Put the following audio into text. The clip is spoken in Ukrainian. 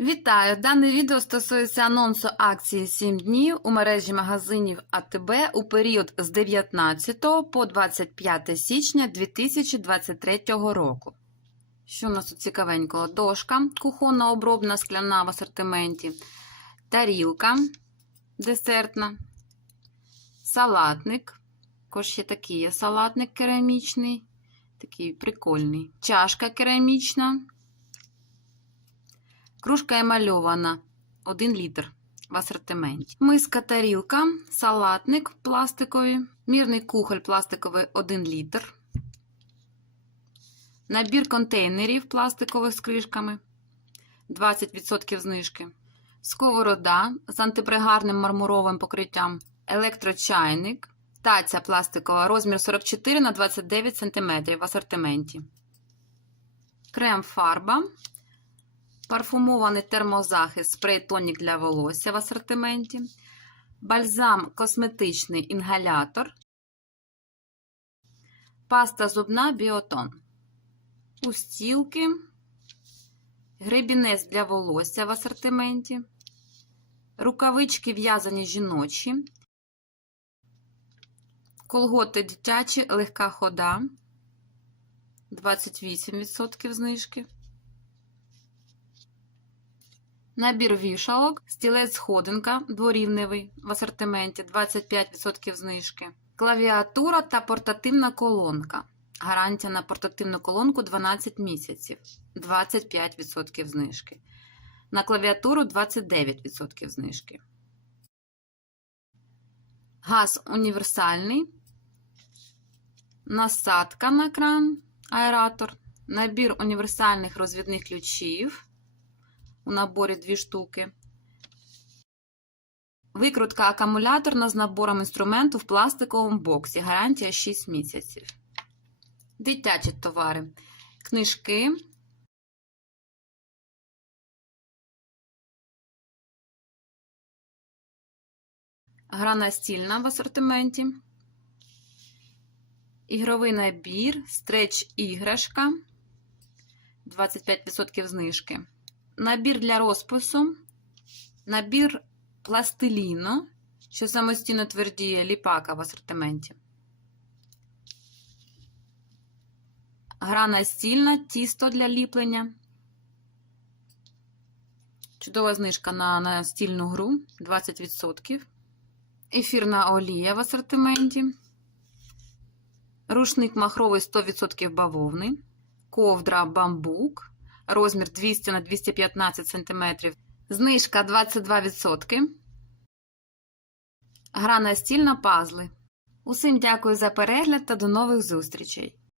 Вітаю! Дане відео стосується анонсу акції 7 днів у мережі магазинів АТБ у період з 19 по 25 січня 2023 року. Що у нас тут цікавенького? Дошка, кухонна обробна скляна в асортименті, тарілка десертна, салатник. Також ще такий є салатник керамічний, такий прикольний. Чашка керамічна. Кружка емальована 1 літр в асортименті. Миска тарілка, салатник пластиковий, мірний кухоль пластиковий 1 літр. Набір контейнерів пластикових з кришками 20% знижки. Сковорода з антипригарним мармуровим покриттям, електрочайник, таця пластикова розмір 44 на 29 см в асортименті. Крем фарба парфумований термозахист спрей тонік для волосся в асортименті, бальзам косметичний інгалятор, паста зубна біотон, устілки, гребінець для волосся в асортименті, рукавички в'язані жіночі, колготи дитячі, легка хода, 28% знижки. Набір вішалок, стілець сходинка дворівневий в асортименті 25% знижки. Клавіатура та портативна колонка. Гарантія на портативну колонку 12 місяців, 25% знижки. На клавіатуру 29% знижки. Газ універсальний. Насадка на кран, аератор. Набір універсальних розвідних ключів у наборі дві штуки. Викрутка акумуляторна з набором інструменту в пластиковому боксі. Гарантія 6 місяців. Дитячі товари. Книжки. Гра настільна в асортименті. Ігровий набір, стреч іграшка. 25% знижки набір для розпису, набір пластиліну, що самостійно твердіє ліпака в асортименті. Гра настільна, тісто для ліплення. Чудова знижка на настільну гру 20%. Ефірна олія в асортименті. Рушник махровий 100% бавовний. Ковдра бамбук розмір 200 на 215 см. Знижка 22%. Гра настільна пазли. Усім дякую за перегляд та до нових зустрічей!